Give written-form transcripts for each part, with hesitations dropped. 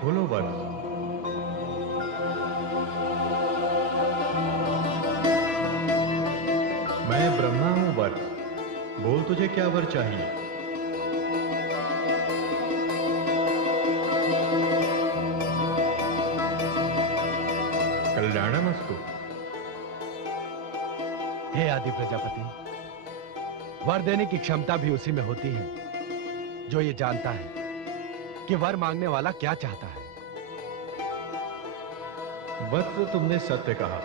खोलो वर। मैं ब्रह्मा हूं वर, बोल तुझे क्या वर चाहिए। कल्याणमस्तु। हे आदि प्रजापति, वर देने की क्षमता भी उसी में होती है जो ये जानता है कि वर मांगने वाला क्या चाहता है। वत्स, तुमने सत्य कहा।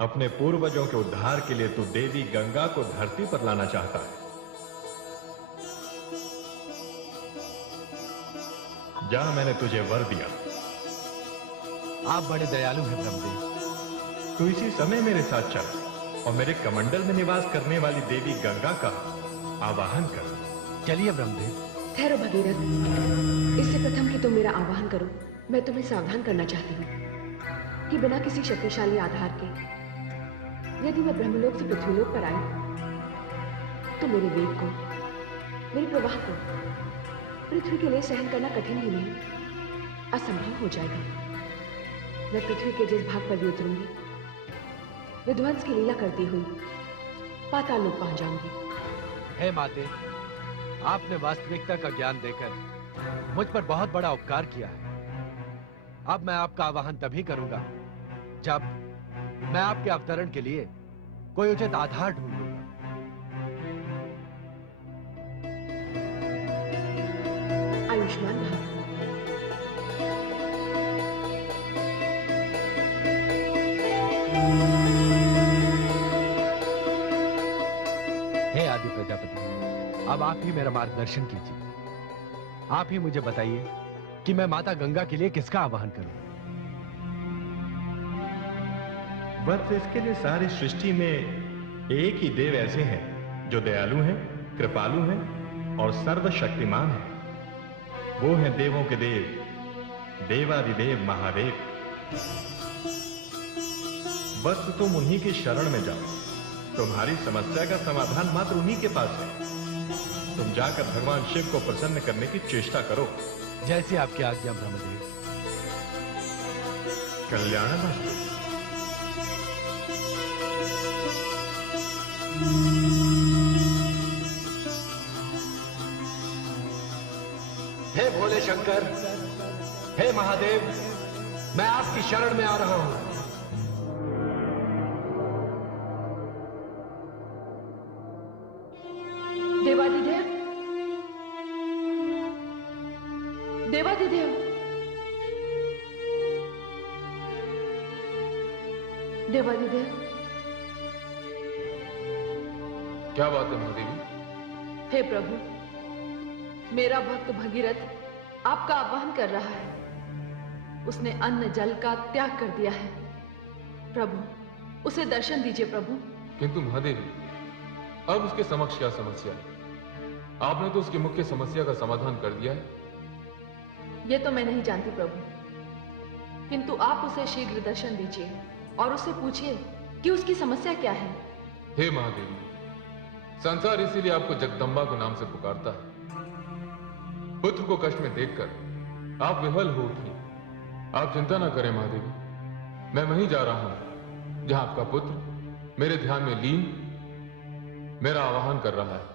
अपने पूर्वजों के उद्धार के लिए तू देवी गंगा को धरती पर लाना चाहता है। जा, मैंने तुझे वर दिया। आप बड़े दयालु हैं ब्रह्मदेव। तू इसी समय मेरे साथ चल और मेरे कमंडल में निवास करने वाली देवी गंगा का आवाहन कर। चलिए ब्रह्मदेव। ठहरो भगीरथ, इससे प्रथम कि तुम मेरा आवाहन करो, मैं तुम्हें सावधान करना चाहती हूँ कि बिना किसी शक्तिशाली आधार के यदि मैं ब्रह्मलोक से पृथ्वीलोक पर आई तो मेरे वेग को, मेरे प्रवाह को पृथ्वी के लिए सहन करना कठिन ही नहीं, असंभव हो जाएगा। मैं पृथ्वी के जिस भाग पर भी उतरूंगी, विध्वंस की लीला करती हुई पाताल लोक पहुंच जाऊंगी। हे माते, आपने वास्तविकता का ज्ञान देकर मुझ पर बहुत बड़ा उपकार किया है। अब मैं आपका आवाहन तभी करूंगा जब मैं आपके अवतरण के लिए कोई उचित आधार ढूंढूंगा। आयुष्मान भव। हे आदि प्रजापति, अब आप ही मेरा मार्गदर्शन कीजिए। आप ही मुझे बताइए कि मैं माता गंगा के लिए किसका आवाहन करूं। वत्स, इसके लिए सारी सृष्टि में एक ही देव ऐसे हैं जो दयालु हैं, कृपालु हैं और सर्वशक्तिमान हैं। वो हैं देवों के देव, देवादिदेव महादेव। बस तुम उन्हीं की शरण में जाओ। तुम्हारी समस्या का समाधान मात्र उन्हीं के पास है। तुम जाकर भगवान शिव को प्रसन्न करने की चेष्टा करो। जैसे आपकी आज्ञा ब्रह्मदेव। कल्याणमस्तु। हे भोले शंकर, हे महादेव, मैं आपकी शरण में आ रहा हूं। देवादिदेव, देवादिदेव, देवादिदेव। क्या बात है महादेवी? हे प्रभु, मेरा भक्त भगीरथ आपका आह्वान कर रहा है। उसने अन्न जल का त्याग कर दिया है। प्रभु, उसे दर्शन दीजिए प्रभु। किंतु महादेवी, अब उसके समक्ष क्या समस्या है? आपने तो उसकी मुख्य समस्या का समाधान कर दिया है। यह तो मैं नहीं जानती प्रभु, किंतु आप उसे शीघ्र दर्शन दीजिए और उससे पूछिए कि उसकी समस्या क्या है। हे महादेवी, संसार इसीलिए आपको जगदम्बा के नाम से पुकारता है। पुत्र को कष्ट में देखकर आप विह्वल हो उठी। आप चिंता ना करें महादेवी, मैं वहीं जा रहा हूं जहां आपका पुत्र मेरे ध्यान में लीन मेरा आवाहन कर रहा है।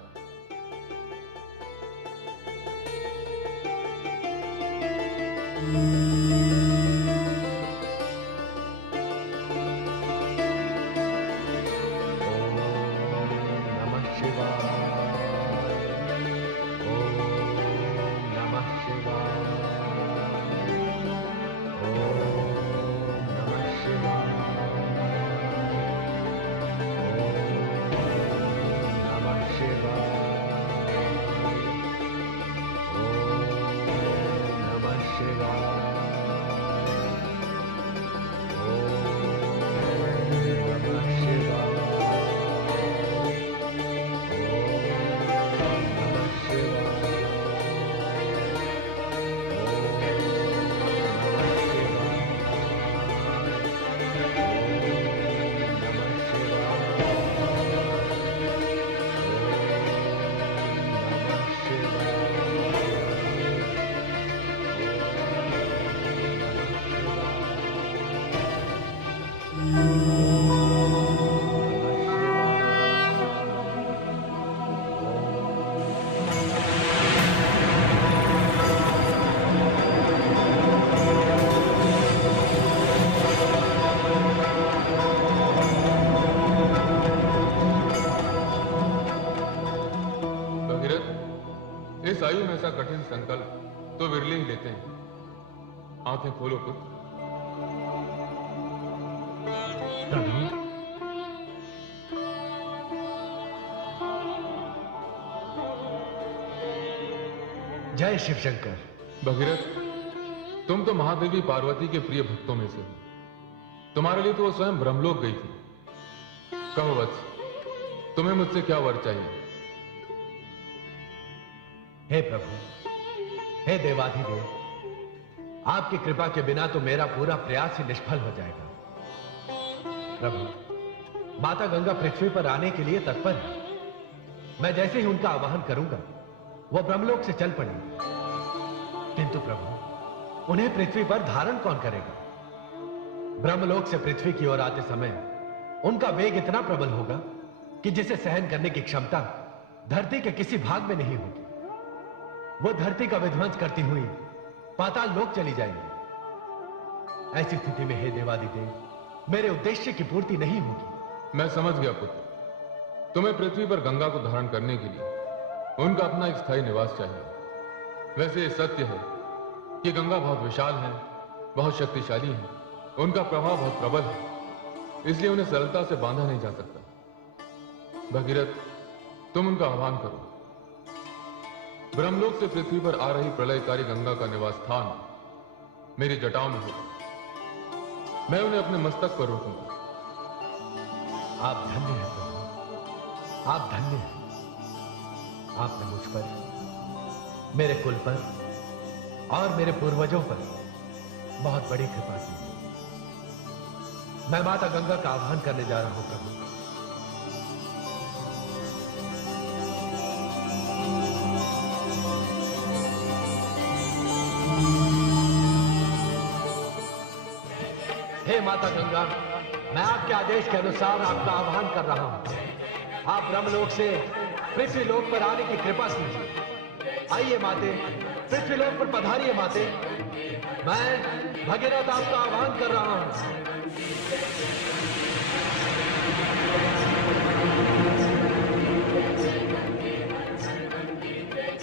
आयु में ऐसा कठिन संकल्प तो विरले ही लेते हैं। आंखें खोलो पुत्र। प्रभु, जय शिव शंकर। भगीरथ, तुम तो महादेवी पार्वती के प्रिय भक्तों में से हो। तुम्हारे लिए तो वो स्वयं ब्रह्मलोक गई थी। कहो वत्स, तुम्हें मुझसे क्या वर चाहिए? हे प्रभु, हे देवाधिदेव, आपकी कृपा के बिना तो मेरा पूरा प्रयास ही निष्फल हो जाएगा। प्रभु, माता गंगा पृथ्वी पर आने के लिए तत्पर है। मैं जैसे ही उनका आवाहन करूंगा, वह ब्रह्मलोक से चल पड़ेंगे। किंतु प्रभु, उन्हें पृथ्वी पर धारण कौन करेगा? ब्रह्मलोक से पृथ्वी की ओर आते समय उनका वेग इतना प्रबल होगा कि जिसे सहन करने की क्षमता धरती के किसी भाग में नहीं होगी। वो धरती का विध्वंस करती हुई पाताल लोक चली जाएंगी। ऐसी स्थिति में हे देवादिदेव, मेरे उद्देश्य की पूर्ति नहीं होगी। मैं समझ गया पुत्र। तुम्हें पृथ्वी पर गंगा को धारण करने के लिए उनका अपना एक स्थायी निवास चाहिए। वैसे ये सत्य है कि गंगा बहुत विशाल है, बहुत शक्तिशाली है, उनका प्रभाव बहुत प्रबल है, इसलिए उन्हें सरलता से बांधा नहीं जा सकता। भगीरथ, तुम उनका आह्वान करो। ब्रह्मलोक से पृथ्वी पर आ रही प्रलयकारी गंगा का निवास स्थान मेरी जटाओं में होगा। मैं उन्हें अपने मस्तक पर रोकूंगा। आप धन्य हैं प्रभु, आप धन्य हैं। आपने मुझ पर, मेरे कुल पर और मेरे पूर्वजों पर बहुत बड़ी कृपा की है। मैं माता गंगा का आह्वान करने जा रहा हूं प्रभु। हे माता गंगा, मैं आपके आदेश के अनुसार आपका आह्वान कर रहा हूं। आप ब्रह्मलोक से पृथ्वी लोक पर आने की कृपा कीजिए। आइए माते, पृथ्वी लोक पर पधारिए माते। मैं भगीरथ आपका आह्वान कर रहा हूं।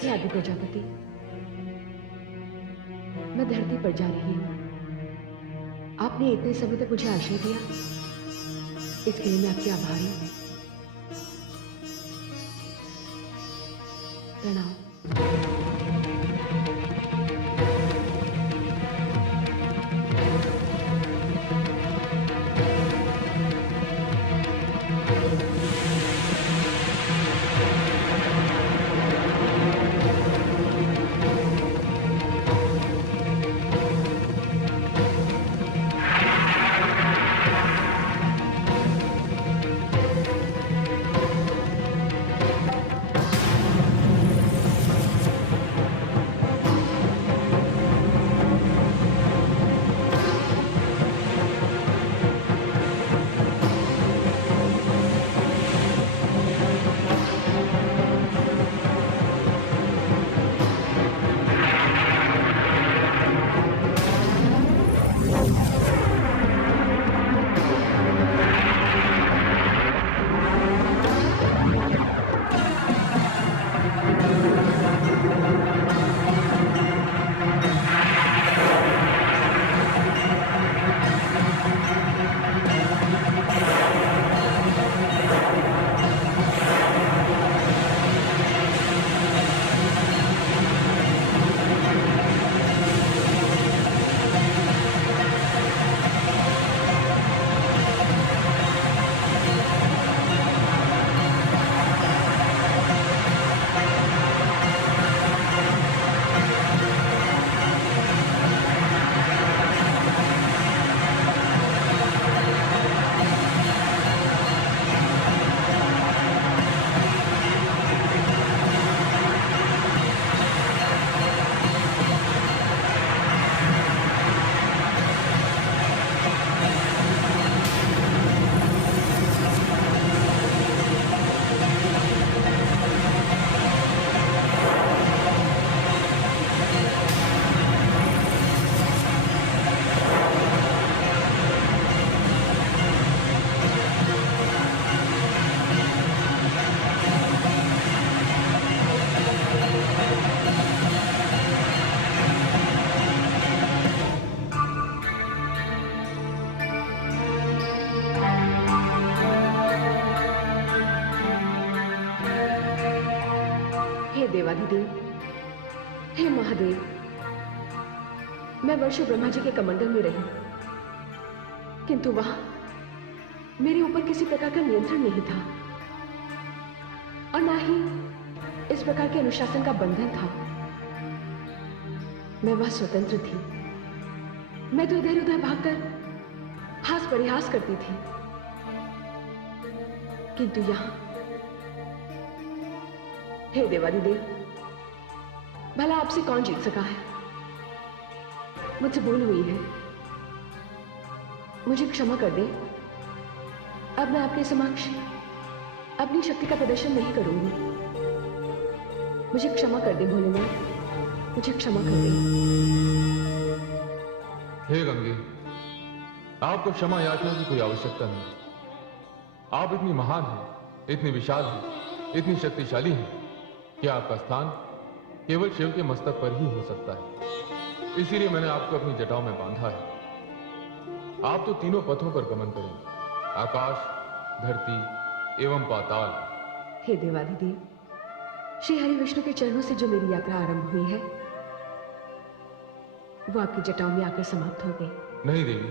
हे आदि प्रजापति, मैं धरती पर जा रही हूं। आपने इतने समय तक मुझे आश्रय दिया, इसके लिए मैं आपकी आभारी हूं। प्रणाम। हे देवाधिदेव, हे महादेव, मैं वर्षों ब्रह्मा जी के कमंडल में रही, किंतु वहां मेरे ऊपर किसी प्रकार का नियंत्रण नहीं था और ना ही इस प्रकार के अनुशासन का बंधन था। मैं वह स्वतंत्र थी। मैं तो इधर उधर भागकर हास परिहास करती थी, किंतु यहां, हे देवाधिदेव, भला आपसे कौन जीत सका है? मुझसे भूल हुई है, मुझे क्षमा कर दें। अब मैं आपके समक्ष अपनी शक्ति का प्रदर्शन नहीं करूंगी। मुझे क्षमा कर दें भोलेनाथ, मुझे क्षमा कर दें। हे गंगे, आपको क्षमा याचना की कोई आवश्यकता नहीं। आप इतनी महान हैं, इतनी विशाल हैं, इतनी शक्तिशाली हैं कि आपका स्थान केवल शिव के मस्तक पर ही हो सकता है। इसीलिए मैंने आपको अपनी जटाओं में बांधा है। आप तो तीनों पथों पर गमन करेंगे, आकाश, धरती एवं पाताल। हे देवाधिदेव, श्री हरि विष्णु के चरणों से जो मेरी यात्रा आरंभ हुई है, वो आपकी जटाओं में आकर समाप्त हो गई। नहीं देवी,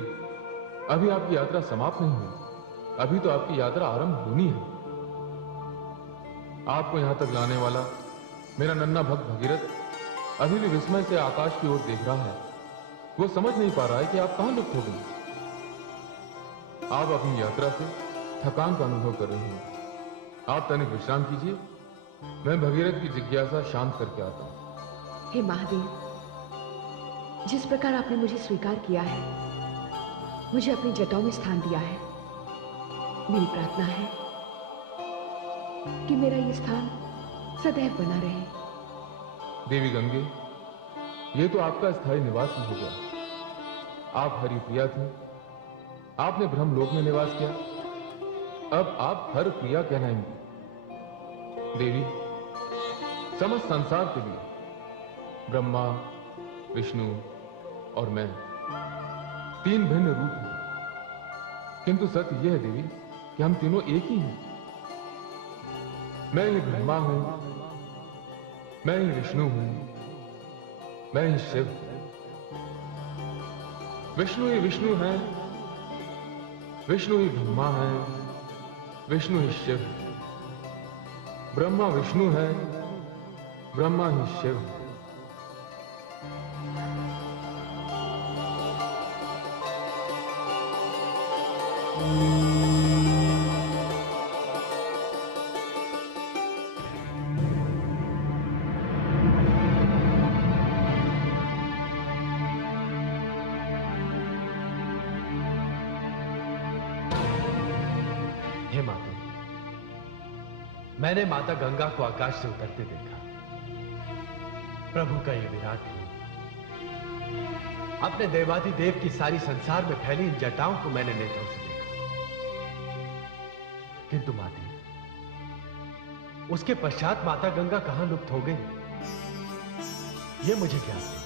अभी आपकी यात्रा समाप्त नहीं हुई। अभी तो आपकी यात्रा आरंभ होनी है। आपको यहां तक लाने वाला मेरा नन्हा भक्त भगीरथ अभी भी विस्मय से आकाश की ओर देख रहा है। वो समझ नहीं पा रहा है कि आप कहां लुप्त हो गई। आप अपनी यात्रा से थकान का अनुभव कर रही हैं। आप तनिक विश्राम कीजिए, मैं भगीरथ की जिज्ञासा शांत करके आता हूं। हे महादेव, जिस प्रकार आपने मुझे स्वीकार किया है, मुझे अपनी जटाओं में स्थान दिया है, मेरी प्रार्थना है कि मेरा ये स्थान सदैव बना रहे। देवी गंगे, ये तो आपका स्थायी निवास ही हो गया। आप हरिप्रिया थी, आपने ब्रह्मलोक में निवास किया, अब आप हर प्रिया कहलाएंगी। देवी, समस्त संसार के लिए ब्रह्मा, विष्णु और मैं तीन भिन्न रूप हैं, किंतु सत्य यह है देवी कि हम तीनों एक ही हैं। मैं ही ब्रह्मा हूं, मैं ही विष्णु हूं, मैं ही शिव। विष्णु ही विष्णु है, विष्णु ही ब्रह्मा है, विष्णु ही शिव। ब्रह्मा विष्णु है, ब्रह्मा ही शिव। हे माता, मैंने माता गंगा को आकाश से उतरते देखा। प्रभु का यह विराट रूप, अपने देवाधिदेव की सारी संसार में फैली इन जटाओं को मैंने नेत्रों से देखा। किंतु माता, उसके पश्चात माता गंगा कहां लुप्त हो गई, यह मुझे ज्ञात नहीं।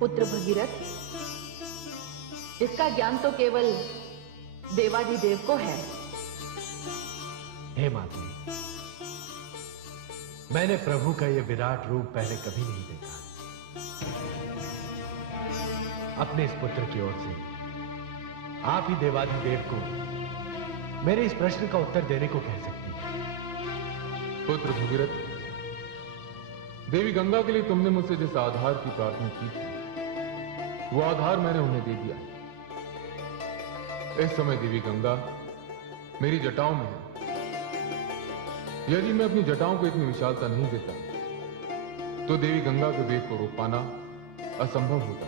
पुत्र भगीरथ, इसका ज्ञान तो केवल देवाधिदेव को है। हे माता, मैंने प्रभु का यह विराट रूप पहले कभी नहीं देखा। अपने इस पुत्र की ओर से आप ही देवाधिदेव को मेरे इस प्रश्न का उत्तर देने को कह सकती हैं। पुत्र भगीरथ, देवी गंगा के लिए तुमने मुझसे जिस आधार की प्रार्थना की थी, वो आधार मैंने उन्हें दे दिया। इस समय देवी गंगा मेरी जटाओं में है। यदि मैं अपनी जटाओं को इतनी विशालता नहीं देता, तो देवी गंगा के वेग को रोक पाना असंभव होता।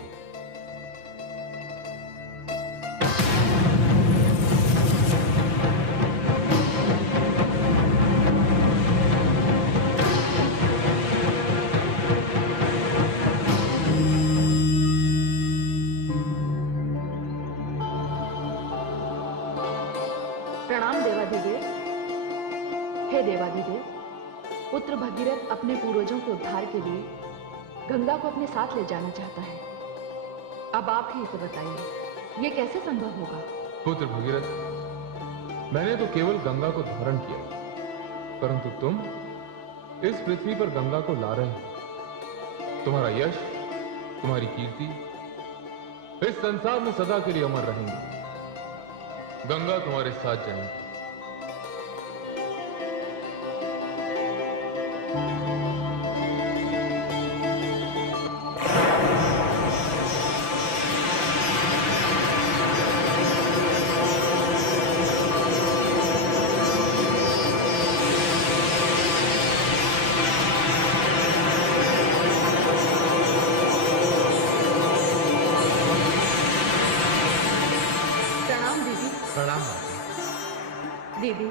प्रणाम देवाधिदेव। हे देवाधिदेव, पुत्र भगीरथ अपने पूर्वजों के उद्धार के लिए गंगा को अपने साथ ले जाना चाहता है। अब आप ही इसे बताइए, यह कैसे संभव होगा? पुत्र भगीरथ, मैंने तो केवल गंगा को धारण किया, परंतु इस पृथ्वी पर गंगा को ला रहे हैं। तुम्हारा यश, तुम्हारी कीर्ति इस संसार में सदा के लिए अमर रहेंगी। गंगा तुम्हारे साथ जाएंगी। प्रणाम माता। दीदी,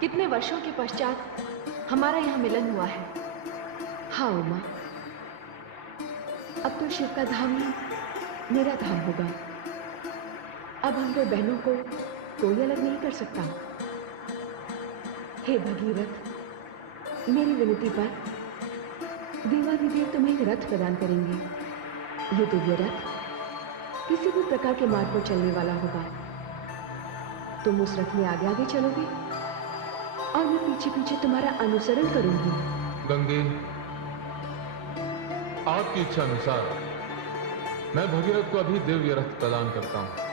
कितने वर्षों के पश्चात हमारा यहाँ मिलन हुआ है। हाँ उमा, अब तो शिव का धाम ही मेरा धाम होगा। अब हम दो बहनों को कोई अलग नहीं कर सकता। हे भगीरथ, मेरी विनती पर देवाधिदेव तुम्हें एक रथ प्रदान करेंगे। ये दिव्य रथ किसी भी प्रकार के मार्ग पर चलने वाला होगा। तुम उस रथ में आगे आगे चलोगे और मैं पीछे पीछे तुम्हारा अनुसरण करूंगी। गंगे, आपकी इच्छा अनुसार मैं भगीरथ को अभी दिव्य रथ प्रदान करता हूं।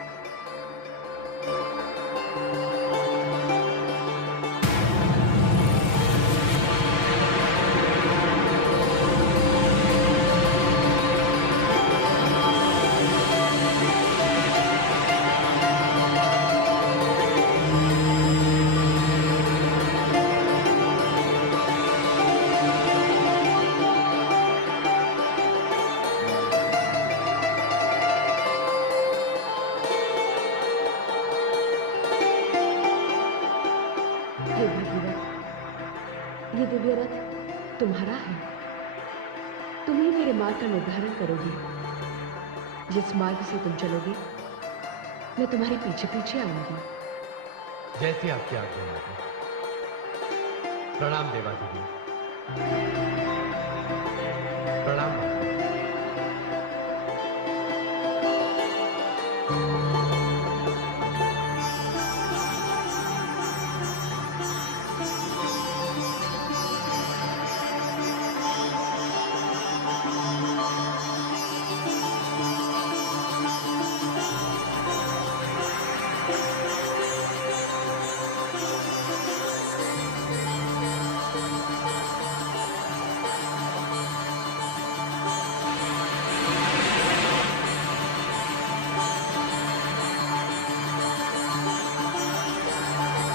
ये दिव्य रथ तुम्हारा है। तुम ही मेरे मार्ग का निर्धारण करोगे। जिस मार्ग से तुम चलोगे मैं तुम्हारे पीछे पीछे आऊंगी। जैसी आपकी आज्ञा माता। प्रणाम देवाधिदेव।